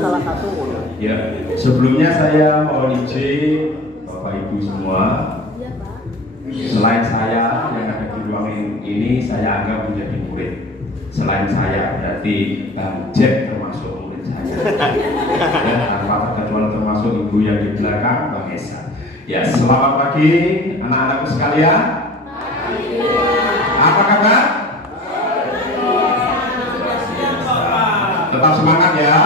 Salah satu. Ya, sebelumnya saya mohon izin Bapak Ibu semua. Selain saya yang ada di ruang ini, saya anggap menjadi murid. Selain saya berarti Bang Jack termasuk murid saya. Ya, tanpa terkecuali termasuk ibu yang di belakang, Bang Esa. Ya, selamat pagi anak-anakku sekalian. Apa kabar? Tetap semangat ya.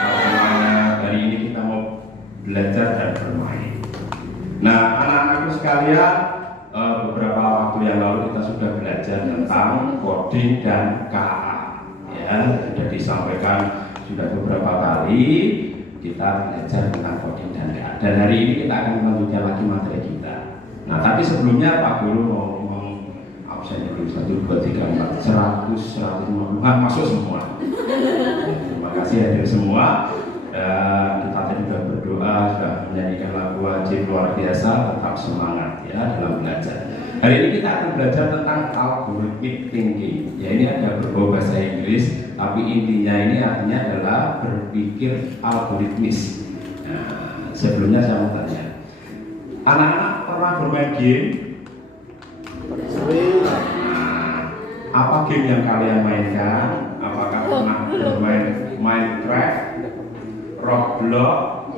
Semangat. Hari ini kita mau belajar dan bermain. Nah, anak-anakku sekalian, beberapa waktu yang lalu kita sudah belajar tentang coding dan KA. Ya, sudah disampaikan sudah beberapa kali kita belajar tentang coding dan KA. Dan hari ini kita akan melanjutkan lagi materi kita. Nah, tapi sebelumnya Pak Guru mau absen dulu 1, 2, 3, 4, 100, 150 masuk semua. Terima kasih hadir semua. Dan kita tadi sudah berdoa, sudah menyanyikan lagu wajib luar biasa, tetap semangat ya dalam belajar. Hari ini kita akan belajar tentang algorithmic thinking. Ya, ini ada berbau bahasa Inggris, tapi intinya ini artinya adalah berpikir algoritmis. Nah, sebelumnya saya mau tanya, anak-anak pernah bermain game? Apa game yang kalian mainkan? Apakah pernah bermain Minecraft, Roblox,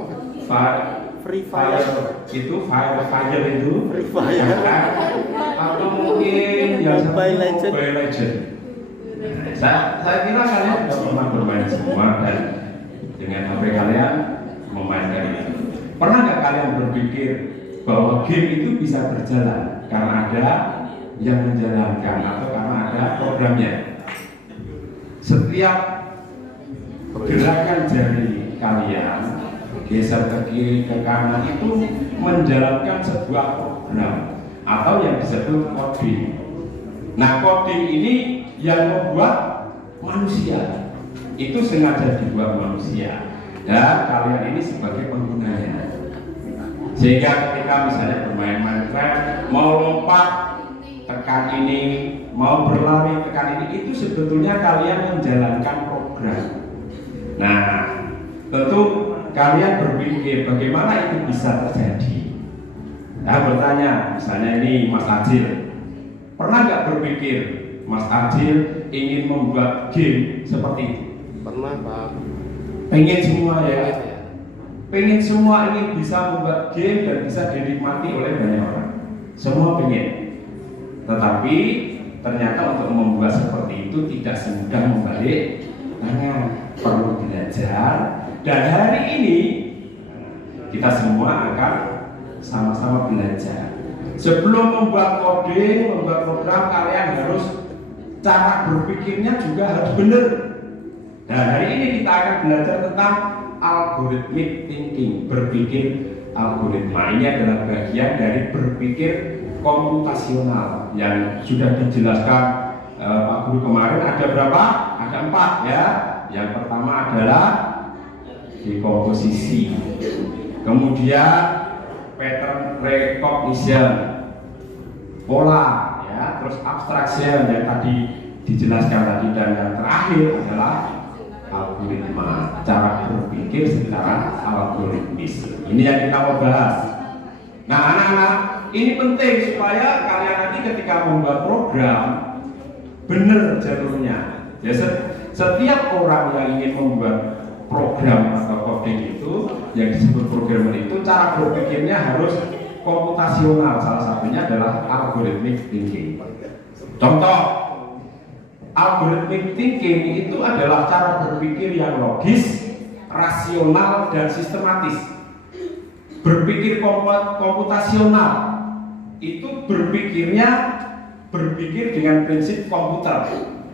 Free Fire itu Fire itu, Free Fire, atau mungkin yang Mobile Legend. Saya kira kalian sudah pernah bermain semua dan dengan HP kalian memainkan itu. Pernah nggak kalian berpikir bahwa game itu bisa berjalan karena ada yang menjalankan atau karena ada programnya? Setiap gerakan jari kalian geser ke kiri ke kanan itu menjalankan sebuah program atau yang disebut coding. Nah, coding ini yang membuat manusia, itu sengaja dibuat manusia dan kalian ini sebagai penggunanya. Sehingga ketika misalnya bermain Minecraft, mau lompat tekan ini, mau berlari tekan ini, itu sebetulnya kalian menjalankan program. Nah, tentu kalian berpikir bagaimana itu bisa terjadi. Nah, bertanya, misalnya ini Mas Adil, pernah nggak berpikir Mas Adil ingin membuat game seperti itu? Pernah, Pak. Pengen semua ya? Pengen semua ingin bisa membuat game dan bisa dinikmati oleh banyak orang. Semua pengen. Tetapi ternyata untuk membuat seperti itu tidak semudah membalik tangan, perlu belajar. Dan hari ini kita semua akan sama-sama belajar. Sebelum membuat coding, membuat program, kalian harus cara berpikirnya juga harus benar. Dan hari ini kita akan belajar tentang algorithmic thinking, berpikir algoritma. Ini adalah bagian dari berpikir komputasional yang sudah dijelaskan Pak Guru kemarin. Ada berapa? Ada 4 ya. Yang pertama adalah dekomposisi, kemudian pattern recognition, pola ya, terus abstraction yang tadi dijelaskan tadi, dan yang terakhir adalah algoritma, cara berpikir secara algoritmis. Ini yang kita mau bahas. Nah, anak-anak, ini penting supaya kalian nanti ketika membuat program benar jalurnya. Ya, setiap orang yang ingin membuat program atau coding itu, yang disebut programmer itu, cara berpikirnya harus komputasional. Salah satunya adalah algorithmic thinking. Contoh, algorithmic thinking itu adalah cara berpikir yang logis, rasional, dan sistematis. Berpikir komputasional itu berpikir dengan prinsip komputer.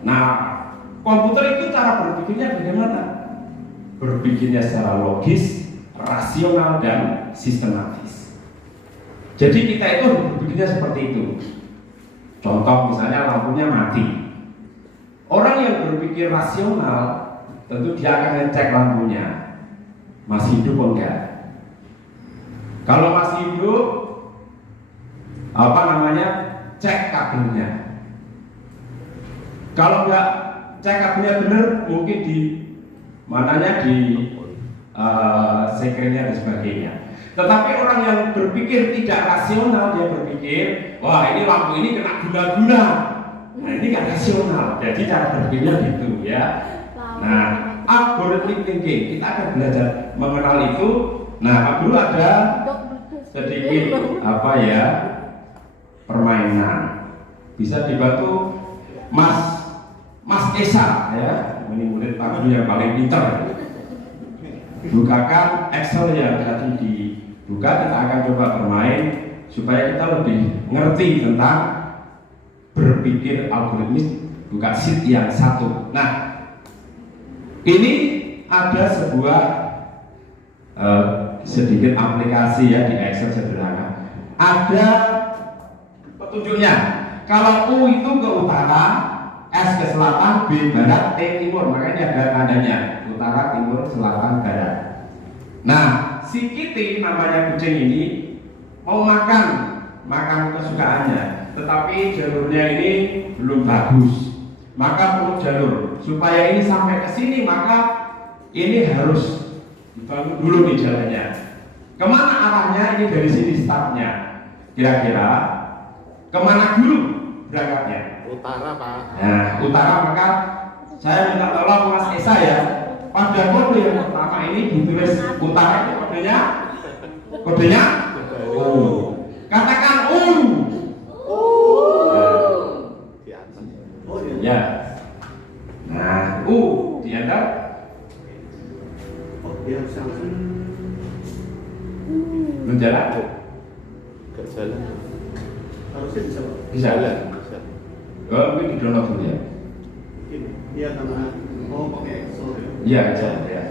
Nah, komputer itu cara berpikirnya bagaimana? Berpikirnya secara logis, rasional, dan sistematis. Jadi kita itu berpikirnya seperti itu. Contoh misalnya lampunya mati. Orang yang berpikir rasional tentu dia akan ngecek lampunya masih hidup atau enggak. Kalau masih hidup, cek kabelnya. Kalau enggak check up-nya benar, mungkin di mananya di sekrennya dan sebagainya. Tetapi orang yang berpikir tidak rasional, dia berpikir, wah ini lampu ini kena guna-guna. Nah ini nggak rasional. Jadi cara berpikirnya gitu ya. Nah, algorithmic thinking kita akan belajar mengenal itu. Nah, dulu ada sedikit apa ya permainan. Bisa dibantu Mas Esa ya, ini murid Pak Guru yang paling pintar. Bukakan Excel yang tadi dibuka, kita akan coba bermain supaya kita lebih ngerti tentang berpikir algoritmis. Buka sheet yang satu. Nah, ini ada sebuah sedikit aplikasi ya di Excel sederhana. Ada petunjuknya. Kalau U itu ke utara, S ke selatan, B barat, T timur. Makanya ada tandanya utara, timur, selatan, barat. Nah, si Kitty namanya kucing ini mau makan kesukaannya, tetapi jalurnya ini belum bagus. Maka perlu jalur supaya ini sampai ke sini, maka ini harus dibangun dulu nih jalannya. Kemana arahnya? Ini dari sini startnya. Kira-kira kemana dulu berangkatnya? Utara, Pak. Nah, utara, maka saya minta tolong Mas Esa ya. Pada kode yang pertama ini ditulis utara, itu kodenya U. Katakan U. Di atas. Ya. Nah, U di enter. Oh, dia harus langsung Menjalan. ke jalan. Harusnya bisa, Pak. Bisa. Bisa. Oh, ini di download dulu ya. Ini. Iya, karena pakai Excel ya. Iya, aja ya.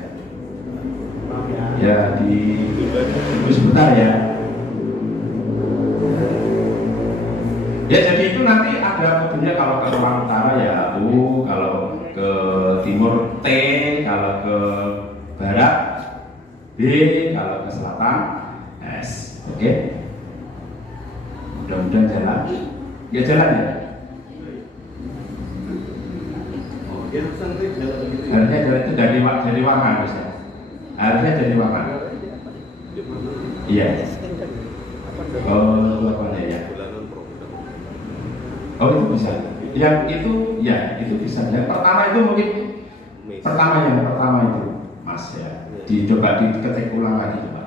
Maaf ya. Ya tunggu sebentar ya. Ya jadi itu nanti ada kodenya, kalau ke ruang utara ya U, kalau ke timur T, kalau ke barat B, kalau ke selatan S. Oke. Mudah-mudahan jalan. Ya jalan ya. Oh, dia harus nanti jalan begitu ya. Harusnya jalan itu dari warna bisa. Harusnya dari warna. Iya. Oh, apa ya? Oh itu bisa. Yang itu ya itu bisa. Yang pertama itu mungkin yang pertama itu Mas ya. Dicoba diketik ulang lagi coba.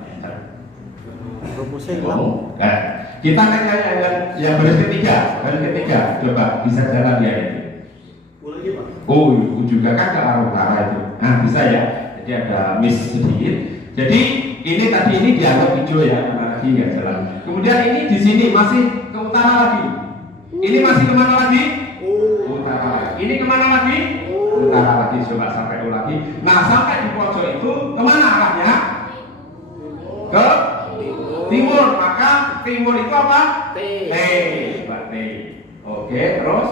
Rumusnya hilang. Oh, kita kan yang baris ketiga, coba bisa jalan ya itu. Lagi, Pak. Oh, juga kan ke arah utara itu. Nah bisa ya. Jadi ada miss sedikit. Jadi ini tadi ini dianggap hijau ya, mana lagi nggak jalan. Kemudian ini di sini masih ke utara lagi. Ini masih kemana lagi? Utara lagi. Ini kemana lagi? Utara lagi. Coba sampai U lagi. Nah sampai di pojok itu kemana arahnya? Ke timur. Maka timur itu apa? T. T. Oke, terus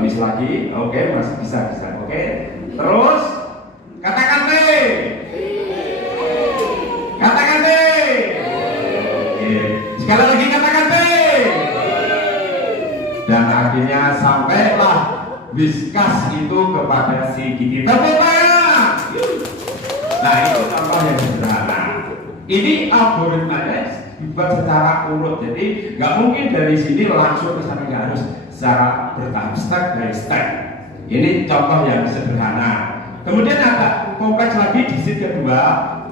miss lagi. Oke, masih bisa. Oke, terus katakan T. Katakan T. Oke. Sekali lagi katakan T. Dan akhirnya sampailah Whiskas itu kepada si Kitty. Tepuk tangan. Nah itu contoh yang sederhana. Ini algoritmanya dibuat secara urut. Jadi nggak mungkin dari sini langsung ke sana, nggak harus secara bertahap, step by step. Ini contoh yang sederhana. Kemudian agak kompleks lagi di sheet kedua,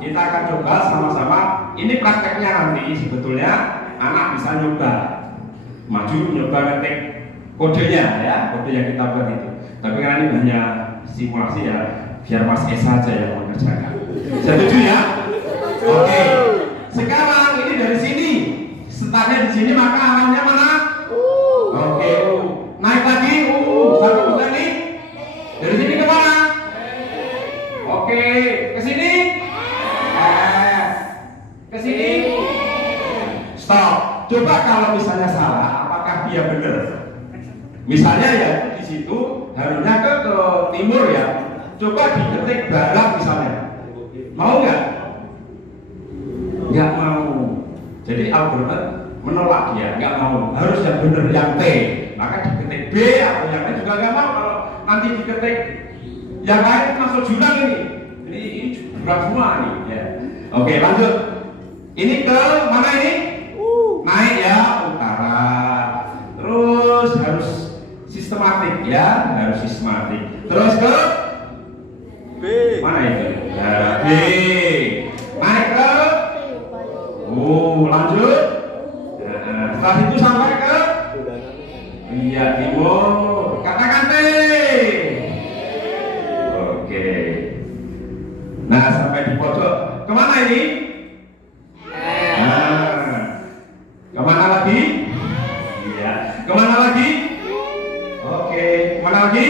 kita akan coba sama-sama. Ini prakteknya nanti sebetulnya anak bisa nyoba maju, nyoba ngetik kodenya ya, kode yang kita buat itu. Tapi karena ini hanya simulasi ya, biar Mas Esa aja yang mengerjakan. Setuju ya? Oke. Sekarang ini dari sini, startnya di sini, maka arahnya mana? Oke. Naik lagi, satu bukan nih. Dari sini ke mana? Oke, ke sini. Ke sini. Stop. Coba kalau misalnya salah, apakah dia benar? Misalnya ya di situ harusnya ke timur ya. Coba diketik barat misalnya. Mau nggak? Nggak mau. Jadi algoritma menolak dia, nggak mau. Harus yang benar yang T. Maka diketik B atau yang lain juga nggak mau. Kalau nanti diketik yang lain masuk jurang ini. Ini jurang semua nih. Ya. Oke, lanjut. Ini ke mana ini? Naik ya, utara. Terus harus sistematik ya, harus sistematik. Terus ke B. mana itu? B. Naik ke lanjut. Nah, setelah itu sampai ke iya timur. Katakan T. Oke. Nah, sampai di pojok. Kemana ini? Kemana lagi? Iya. Kemana lagi? Oke. Kemana lagi?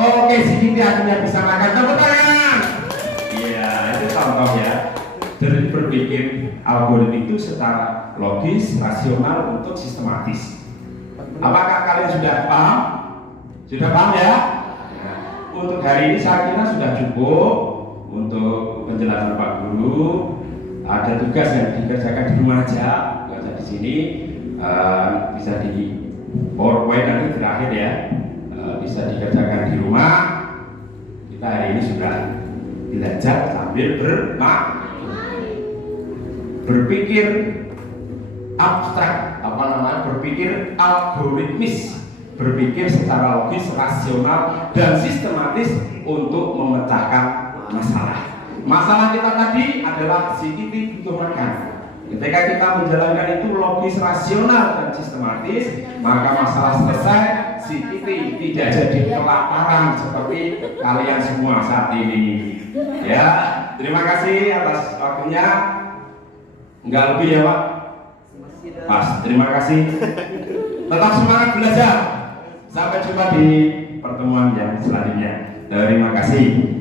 Oke, sini akhirnya bisa makan. Tepuk tangan. Iya, itu contoh ya. Dari berpikir algoritma itu secara logis, rasional, untuk sistematis. Apakah kalian sudah paham? Sudah paham ya? Nah, untuk hari ini saya kira sudah cukup untuk penjelasan Pak Guru. Ada tugas yang dikerjakan di rumah aja, nggak usah di sini. Bisa di PowerPoint nanti terakhir ya. Bisa dikerjakan di rumah. Kita hari ini sudah belajar sambil berpikir abstrak, berpikir algoritmis, berpikir secara logis, rasional, dan sistematis untuk memecahkan masalah. Masalah kita tadi adalah si Kiti butuh makan. Ketika kita menjalankan itu logis, rasional, dan sistematis, maka masalah selesai. Si Kiti tidak jadi kelaparan seperti kalian semua saat ini. Ya, terima kasih atas waktunya. Enggak lebih ya Pak? Pas, terima kasih. Tetap semangat belajar. Sampai jumpa di pertemuan yang selanjutnya. Terima kasih.